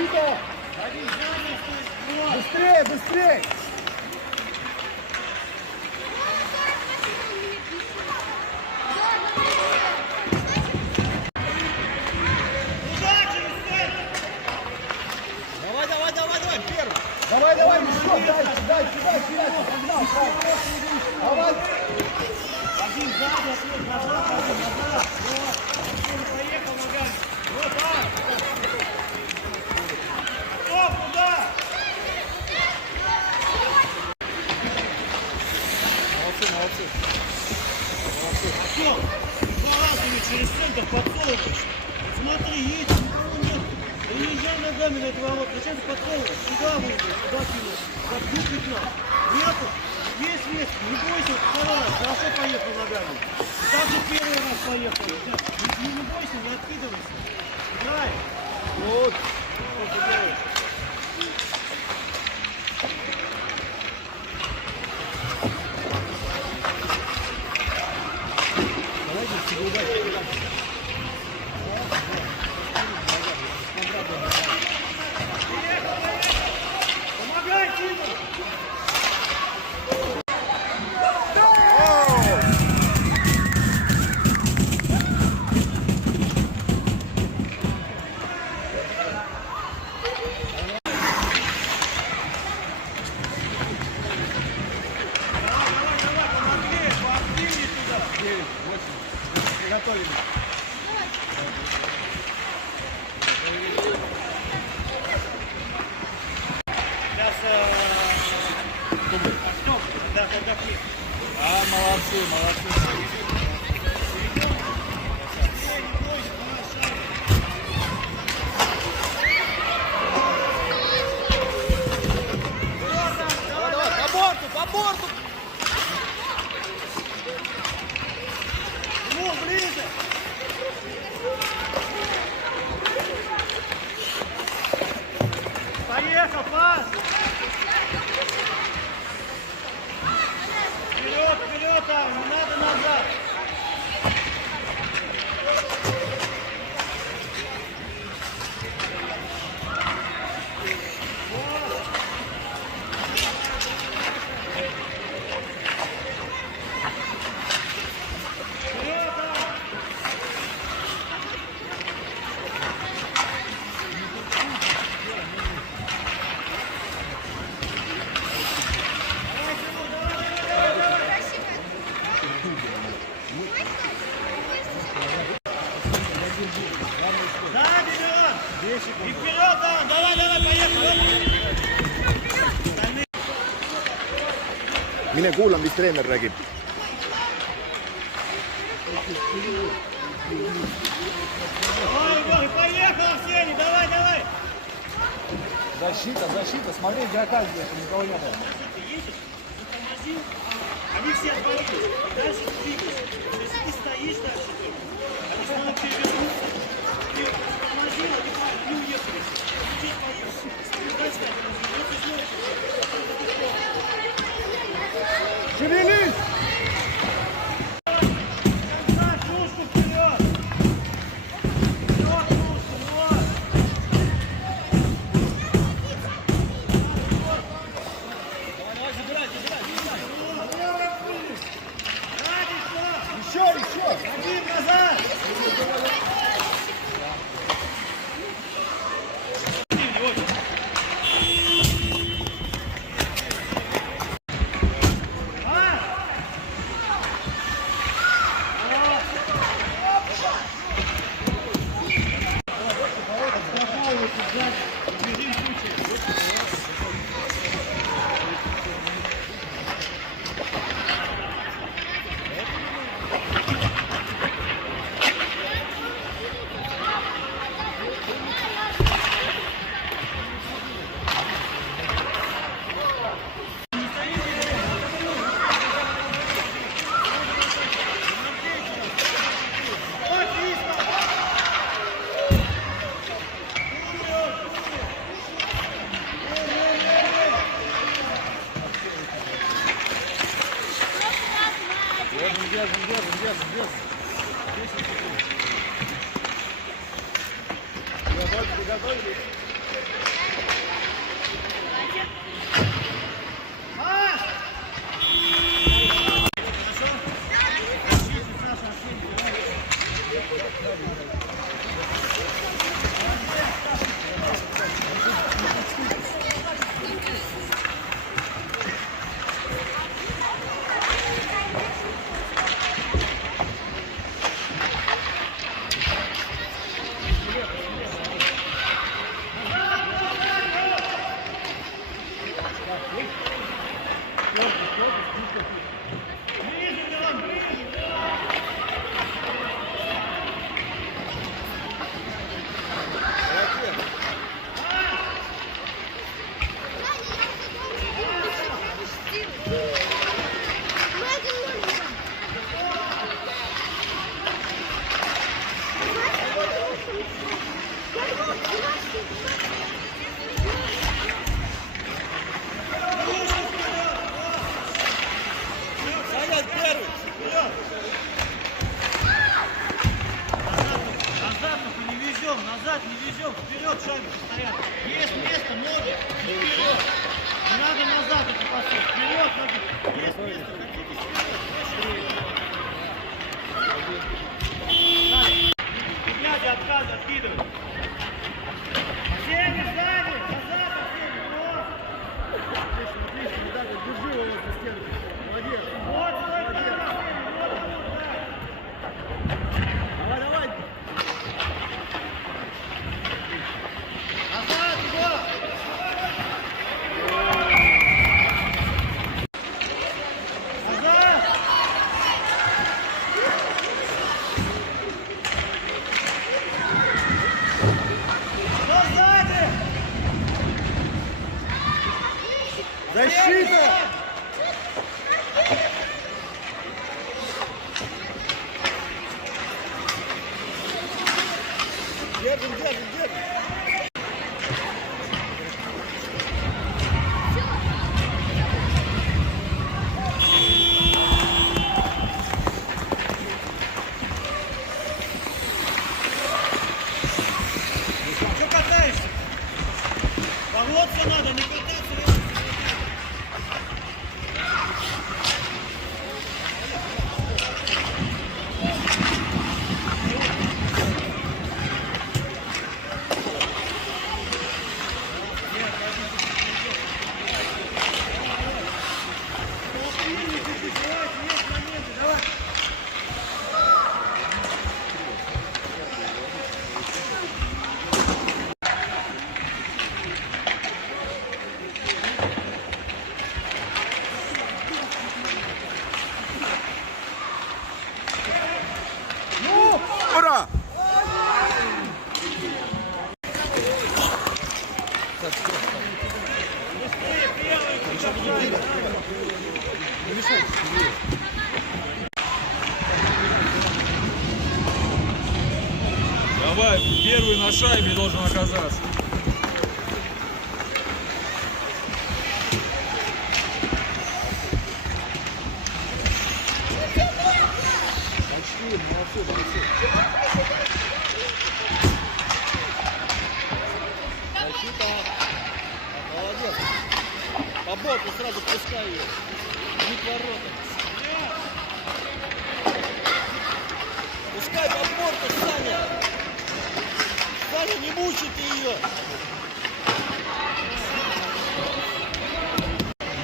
защита! Быстрее, быстрее! Давай, давай, еще, дай, погнал, давай. Один сзади, ответ назад, назад. Вот, поехал ногами. Вот так. Стоп, туда. Молодцы. Артем, два раза мне через центр подсовываешь. Смотри, едешь, никого нет. Приезжай ногами на этот ворот. Зачем ты подсовываешь? Сюда выйдешь, сюда кинул. Забью пятно. Нету. Есть место, не бойся, второй раз, хорошо поехал ногами. Даже первый раз поехал. Не бойся, не откидывайся. Играй. Вот. Что ты делаешь? Давайте тебе удачи. Помогай, Тимур! Приготовились. Сейчас Артем, когда отдохнет. Молодцы. Давай, по борту! Ну, ближе! Поехал, пас! Вперед, там, не надо назад! Сзади, Леон! И вперед, да! Давай, поехали! Mine kuulan, mis treener räägib. Ой, поехал, Арсений, давай! Защита, смотри, игрока здесь, никого не было. Ты едешь, тормози, они все отвалились, дальше двигайся. Если ты стоишь дальше только, они снова перевернутся, ты тормозил, они уехали. Чуть поехали. Дальше так, развернется снова. Шевелись! Чушку вперед! Вперед, чушку, вот! Еще! Один назад! Держим. Приготовились. Ближе, Мирон, ближе. Саня, первый. Вперед! Назад только не везем, назад не везем, вперед шаг постоянно. Есть место, ноги, и вперед. Не надо назад это пасать, вперед ноги. Есть место, хотите вперед. Поднять, отказ, откидывай. Сеня, сзади, назад, Сеня, вот. Отлично, отлично, не так, держи его возле стенки. Молодец. Вот, стой, вот, Давай, давай. назад, его. Назад. Кто сзади? Защита! Держим, держим, держим. Что катаешься? Бороться надо, не кататься. Есть моменты, давай. Ура! Быстрее первый, Не мешай. Давай, первый на шайбе должен оказаться. Почти, молодцы, молодцы. Защита. Молодец. По боку сразу пускай ее. Не к воротам. Пускай по борту, Саня. Саня, не мучайте ее.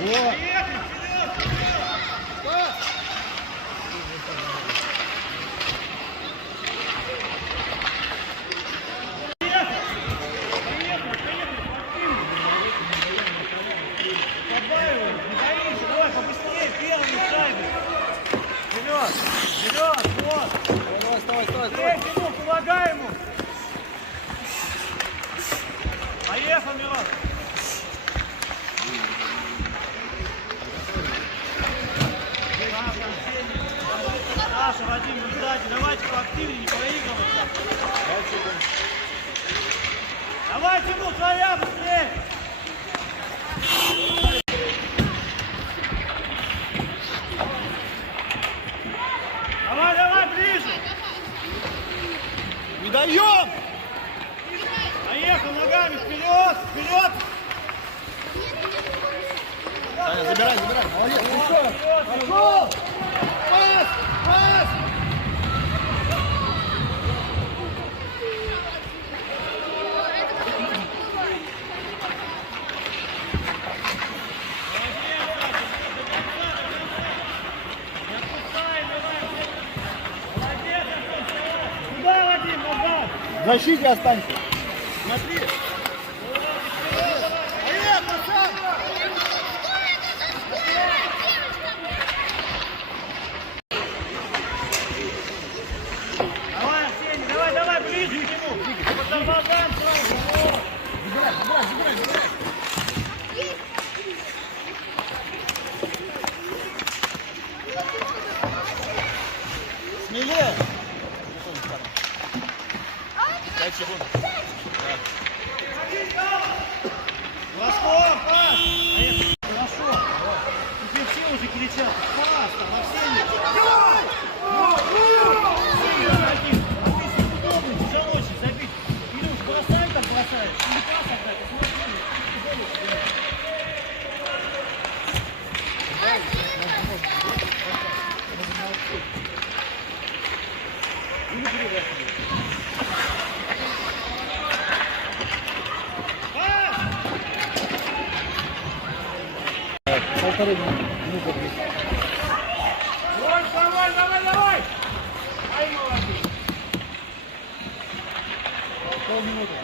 Вот. Пас. Давай, побыстрее, первый шайбы. Вперед, вперед, вот. Давай, вставай, вставай, Быстрее, вставай. Тимур, помогай ему. Поехал, Мирон. Саша, Вадим, вы сзади. Давайте поактивнее, не проигрывайте. Давай, Тимур, твоя, быстрее. Давай, давай, ближе. Не даем! Поехал ногами, вперед, вперед. Саня, забирай, забирай. Молодец. Вперед, вперед, Пошел! Пас! Пас! Куда, Вадим, назад? В защите останься. Смотри. Поехал, сам! секунд. Глазков, пас! Хорошо. Теперь все уже кричат. Пас, там, Арсений. Арсений, удобно, тяжело очень забить. Или уж бросай там, бросаешь. Или пас отдать. Или переводить. Полторы минуты. Давай! Ай, молодец! Полминуты.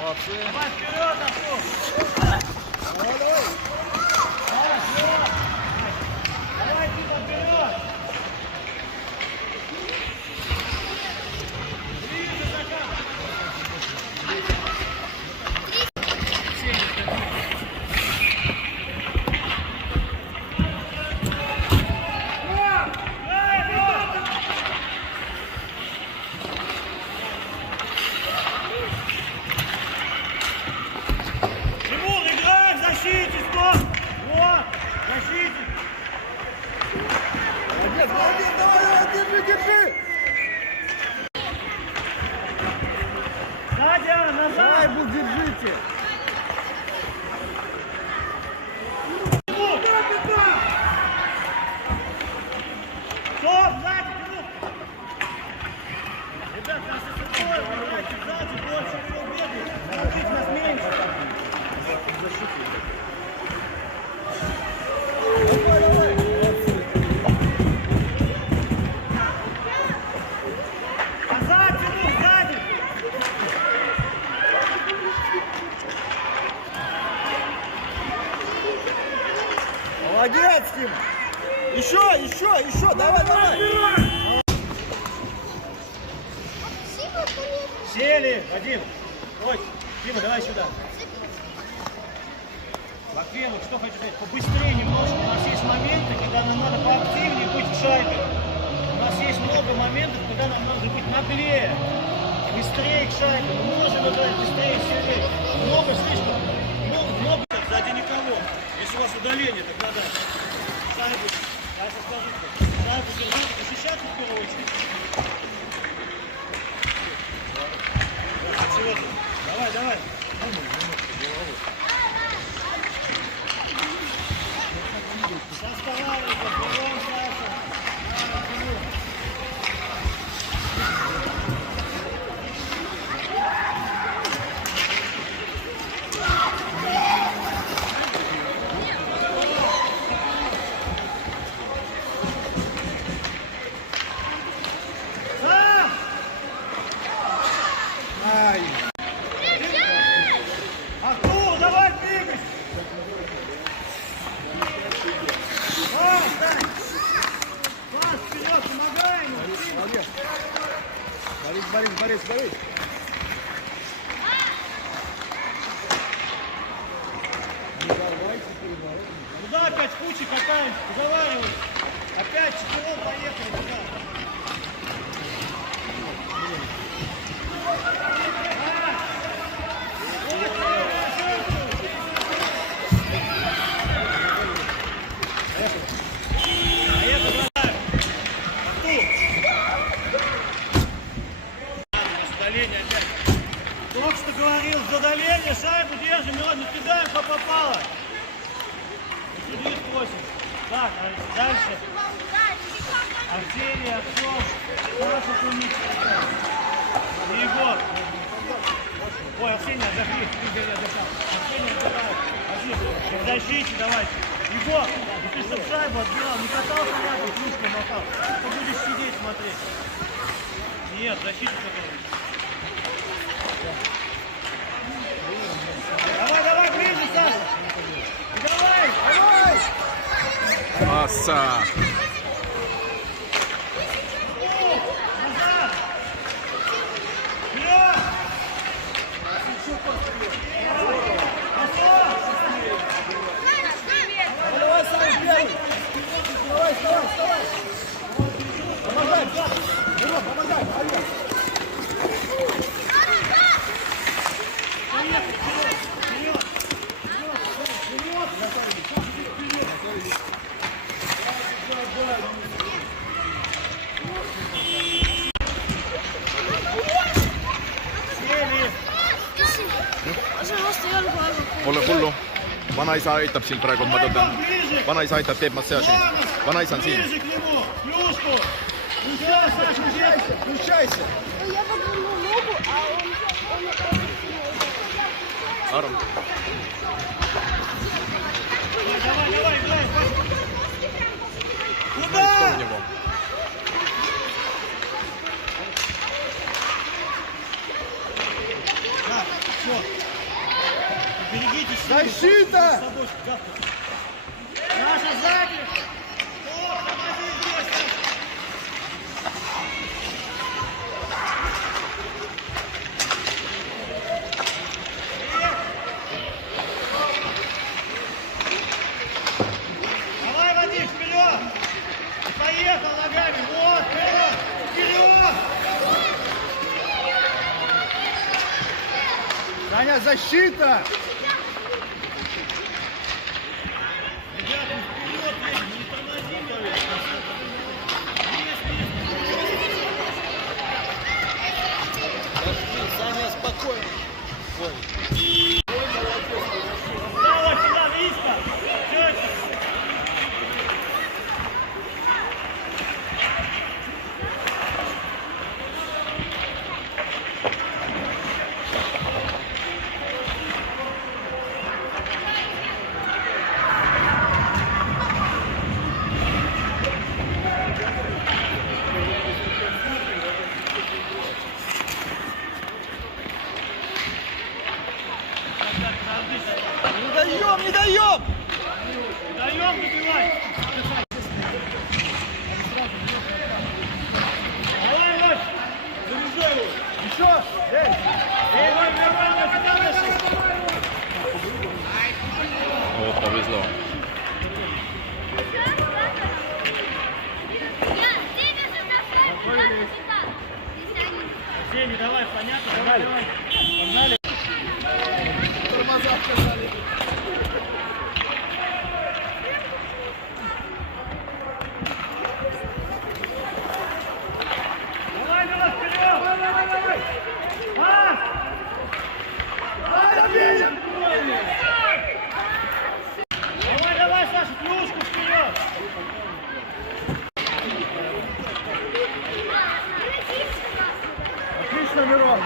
Молодцы. Давай вперед, Артур! Давай! Давай, Тима, вперед! Ближе, закат! Тимур, играй в защите, стоп! Вот, защите! Молодец, давай, держи! Сзади, Ара, назад! Давай, Бук, держите! Тимур! Стоп, сзади, Тимур! Ребят, нас это играйте сзади, больше всего бегает. Смотрите, нас меньше. Давай! Назад, Тимур, сзади! Молодец, Тим! Еще! Давай! Сели, Вадим. Ой, Дима, давай сюда. Лаквенов, что хочу сказать, побыстрее немножко. У нас есть моменты, когда нам надо поактивнее быть в шайбе. У нас есть много моментов, когда нам надо быть наглее, быстрее к шайбе. Мы можем играть быстрее, сильнее. Много слишком, много. Сзади никого. Если у вас удаление, так надо шайбу, я скажу, шайбу держать, защищаться в первую очередь. Давай. Оставляй, подберем, Саша. Ай! Артур, давай двигайся! Пас, Дань! Пас, вперед, помогай ему! Молодец! Борис! Куда опять кучи катаемся? Заваривай! Опять четвером поехали туда! Только что говорил, за удаление, шайбу держим, и ладно, кидаем, кто попало. Судьи просит. Так, дальше. Арсений, Артем, Саша Кумич. Егор. Ой, Арсений, отдохни. Арсений, отдыхай. В защите давайте. Егор, ты чтоб шайбу отбирал, не катался рядом, кружку мотал. Ты будешь сидеть, смотреть. Нет, защиту который. Давай, ближе, Саша! Давай! Масса. Назад! Вперед! Ole hullu. Vanaisa aitab siin praegu, ma tõden. Vanaisa aitab, teeb massaaži. Vanaisa on siin. Ближе к нему. Плюшку. Ну сейчас, Саша, здесь. Включайся. Ну, я подниму ногу, а он Arm. Давай, играй. Что Куда? у него? Так, все. Берегитесь. Защита! Наша сзади. О, помоги здесь. Давай, Вадим, вперед! Поехал ногами, вот, вперед! Вперед! Саня, защита! Ребята, вперед, не тормози, Подожди, Саня, спокойно. Ой. Давай сюда, близко! Четко! Не даем, не даем! Даем добивать! Давай, Вась! Заряжай его! Еще! Эй! Давай, нормально, дальше! О, повезло. Сеня, давай, понятно? Давай. Погнали! Тормоза сказали. Давай, вперед! Давай! Пас! Давай, Саша, плюшку вперед! Отлично, Мирон!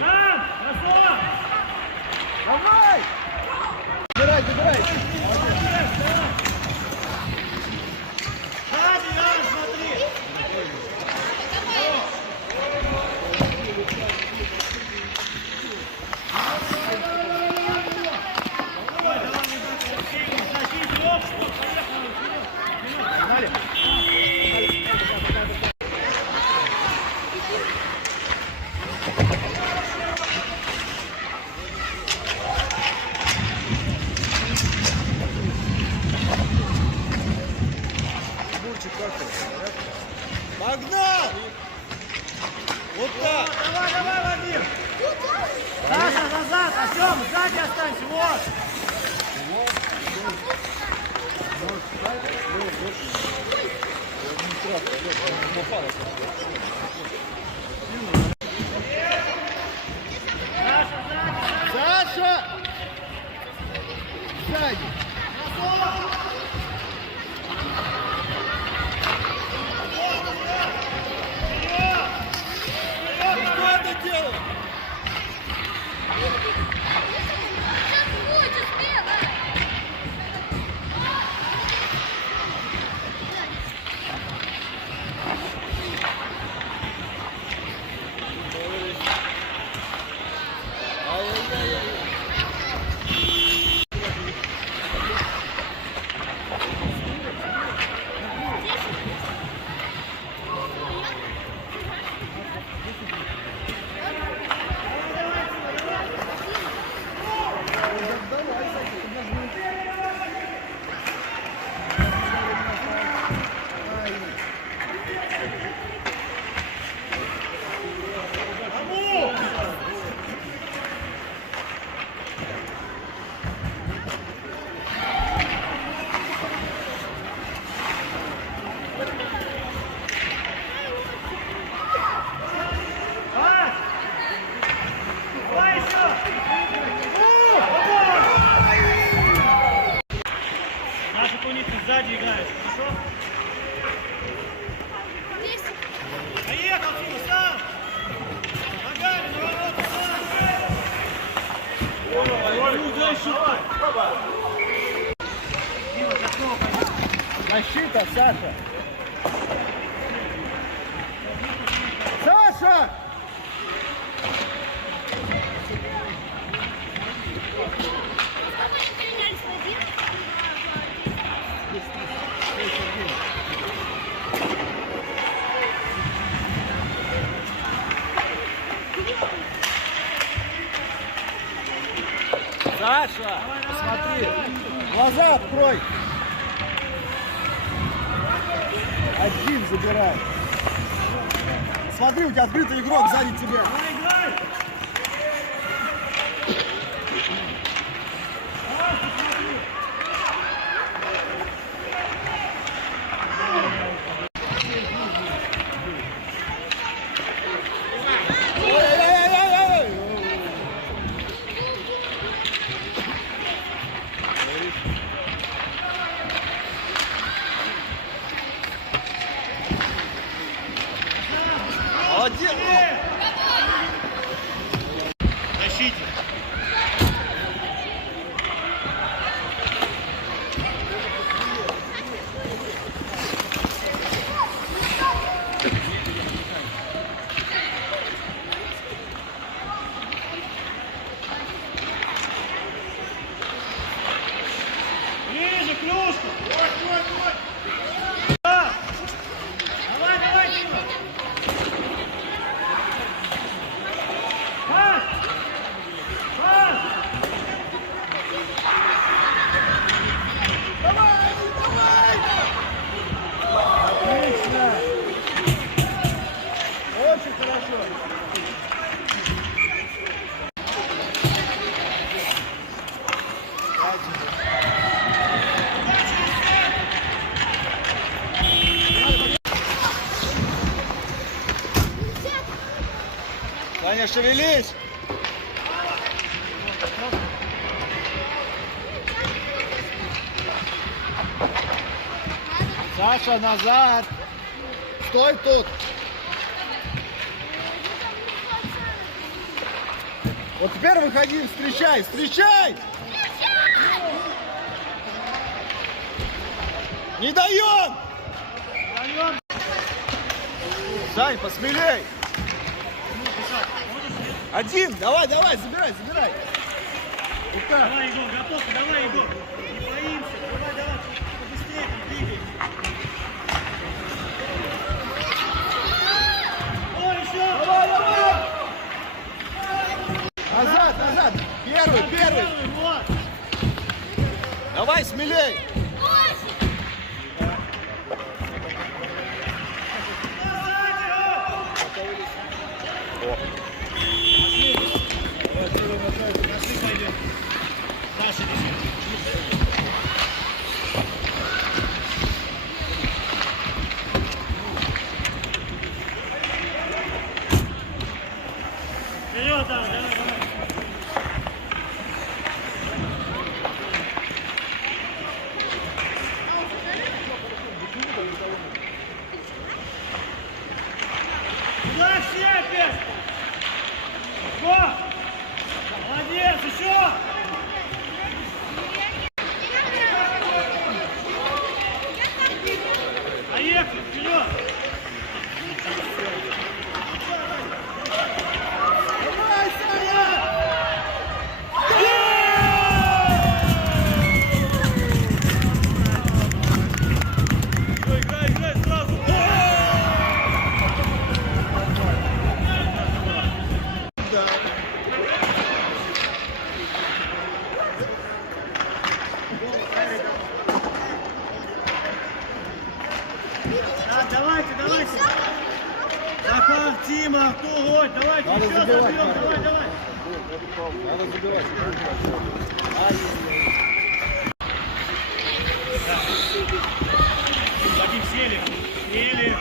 Сам! Красава! Давай! Забирай, забирай! Сзади, Ян, смотри! Давай, защитить, поехали! Погнали! Бурчик, как ты? Погнал! Вот так! Давай, Вадим! Саша, назад! Артем, сзади останься! Вот! Саша! Сзади! Что ты делаешь? играешь, хорошо? Десять. Поехал, Тима, сам! Ногами на ворота, сам! Ну, дай считай! Дима, как снова пойдем. Защита, Саша. Саша! Саша, посмотри, глаза открой. Один забирай. Смотри, у тебя открытый игрок сзади тебя. Давай, играй! Ой-ой-ой-ой-ой! Молодец! Тащите! Ближе, клюшку! Да! Давай, давай, Дима! Пас! Пас! Отлично! Очень хорошо! Саня, шевелись! Саша, назад! Стой тут! Вот теперь выходи, встречай! Встречай! Не даем! Даем! Сань, посмелей! Один! Давай, давай, забирай, забирай! Рука! Давай, Егор, готовься, давай, Егор! Не боимся, давай, давай, побыстрее, двигай! О, еще! Давай, давай! Назад, назад! Первый, первый! Вот! Давай, смелей! Пошли, пойдем. Саша, держи. Вперед, давай, давай, давай. Туда все опять! Во! Молодец, еще! Поехали, вперед! Давай, Саня! Играй, играй сразу! Да. Да, давайте, давайте! Захар, Тима, Артур, давайте, Надо еще забивать, забьем, надо. давай, давай! Надо забивать. Вадим, сели, сели!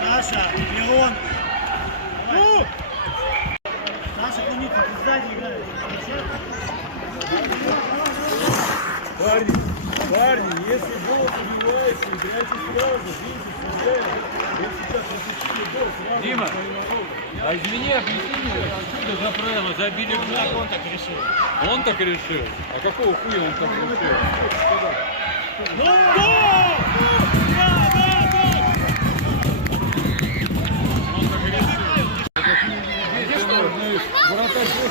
Саша, Мирон! Давай. Саша, помните, ты сзади играешь. Парни. Парни, если гол забивается, играйте сразу, видите, стреляйте. Вот сейчас насыщение гол, сразу. Дима, а извини, объясни мне, откуда за правило забили гол? Он так решил. Он так решил? А какого хуя он так решил? Ну, гол! Да! Он так решил.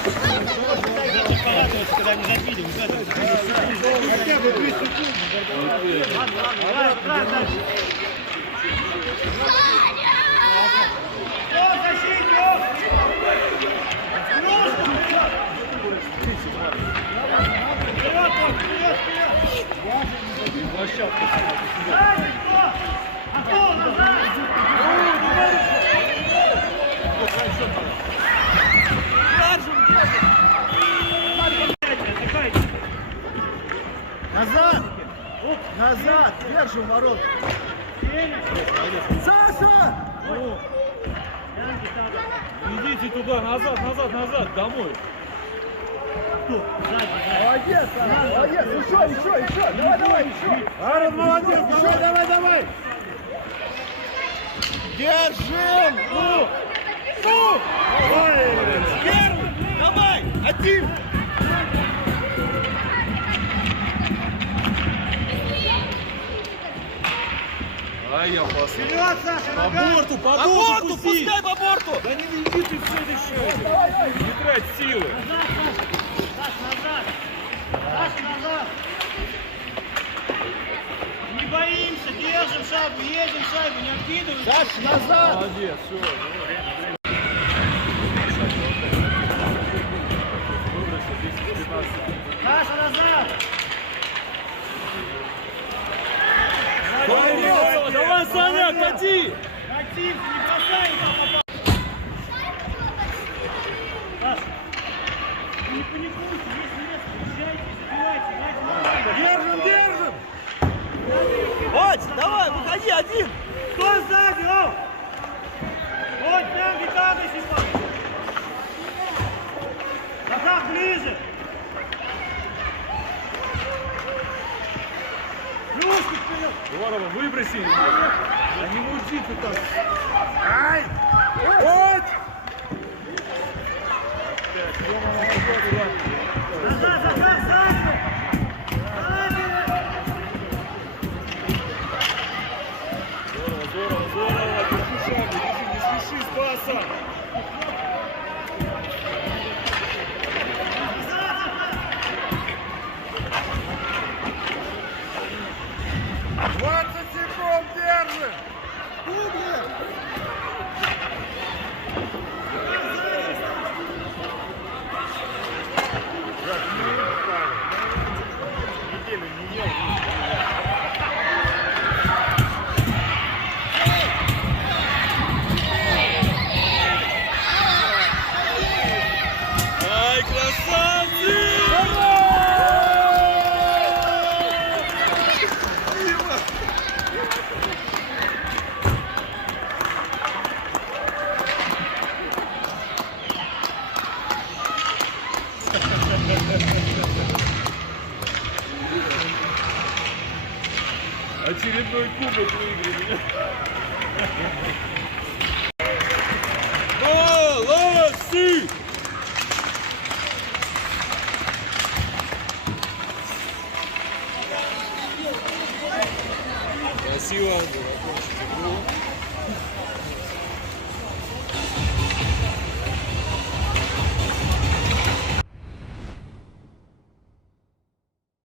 Порадуется, когда не забили. Хотя бы 3 секунды. Кто защитник? Назад! Назад! Держим ворот! Саша! Идите туда, назад, домой. Молодец, Саша! Молодец! Еще! Давай, еще! Аарон, молодец! Еще, давай! Держим! Ну! Первый! Давай! Один! Ай, я пас. Вперед, Саша, По нога! борту, пусти! Пускай по борту! Да не иди ты в следующий. Не трать силы. Назад! Не боимся, держим шайбу, едем шайбу, не откидываем. Саша, назад! Молодец, все. Саша, назад! Давай, Саня, кати! Активно, не бросай! Саша, не паникуйте, есть место, езжайте, забивайте, Держим! Вать, давай, выходи один! Кто сзади, о! Вот прям гитары сипа! Захар, ближе! Плюшки вперед! Здорово, выброси его. А не мужик ты так. Ай! Вот! Назад, Захар, Саша! Сзади! Здорово. Держи шагу, не спеши с паса. Ай, красавцы! Очередной кубок выиграли. Молодцы! Красиво было.